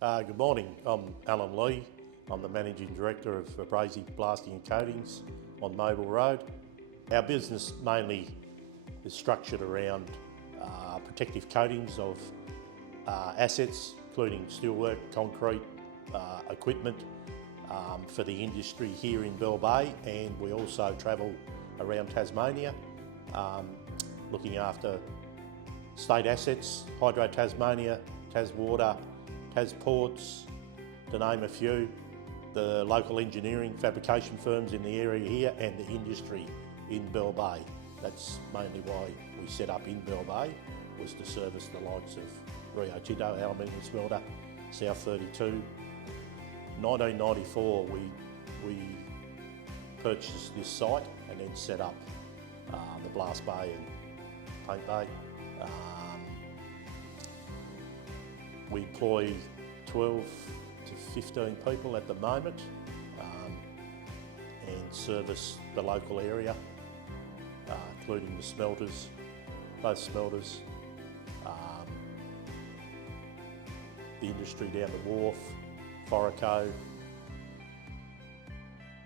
Good morning, I'm Alan Lee. I'm the Managing Director of Abrasive Blasting and Coatings on Mobile Road. Our business mainly is structured around protective coatings of assets, including steelwork, concrete, equipment for the industry here in Bell Bay, and we also travel around Tasmania looking after state assets, Hydro Tasmania, Taswater, Ports, to name a few, the local engineering fabrication firms in the area here and the industry in Bell Bay. That's mainly why we set up in Bell Bay, was to service the likes of Rio Tinto, aluminium smelter, South 32. 1994 we purchased this site and then set up the Blast Bay and Paint Bay. We employ 12 to 15 people at the moment and service the local area, including the smelters, both smelters, the industry down the wharf, Forico,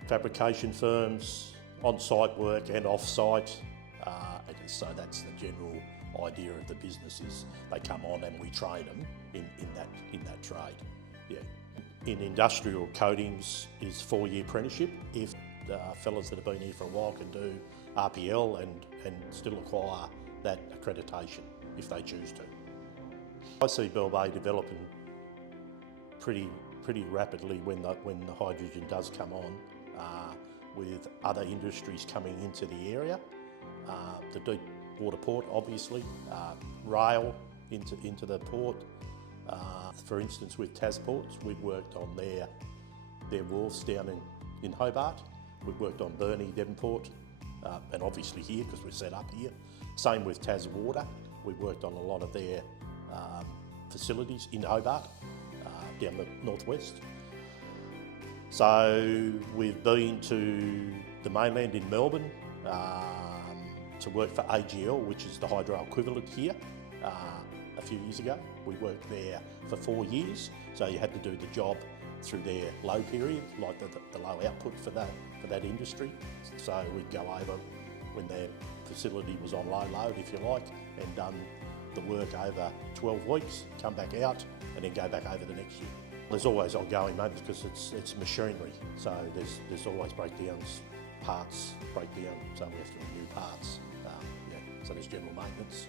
fabrication firms, on-site work and off-site. And so that's the general idea of the business, is they come on and we train them in that trade. Yeah. In industrial, coatings is 4-year apprenticeship. If fellas that have been here for a while can do RPL and still acquire that accreditation if they choose to. I see Bell Bay developing pretty rapidly when the hydrogen does come on, with other industries coming into the area. The deep water port, obviously, rail into the port. For instance, with Ports, we've worked on their wharfs down in Hobart. We've worked on Burnie, Devonport, and obviously here because we're set up here. Same with Taswater. We've worked on a lot of their facilities in Hobart, down the northwest. So we've been to the mainland in Melbourne to work for AGL, which is the hydro equivalent here. A few years ago, we worked there for 4 years, so you had to do the job through their low period, like the low output for that industry. So we'd go over when their facility was on low load, if you like, and done the work over 12 weeks, come back out, and then go back over the next year. There's always ongoing maintenance because it's machinery, so there's always breakdowns, parts break down, so we have to renew parts. So there's general maintenance.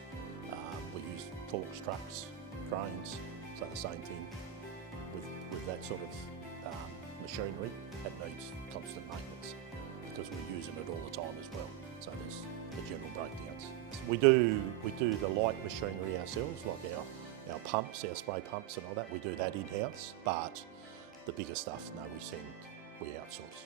We use forks, trucks, cranes, so the same thing with that sort of machinery. That needs constant maintenance because we're using it all the time as well. So there's the general breakdowns. We do the light machinery ourselves, like our pumps, our spray pumps and all that. We do that in-house, but the bigger stuff, no, we outsource.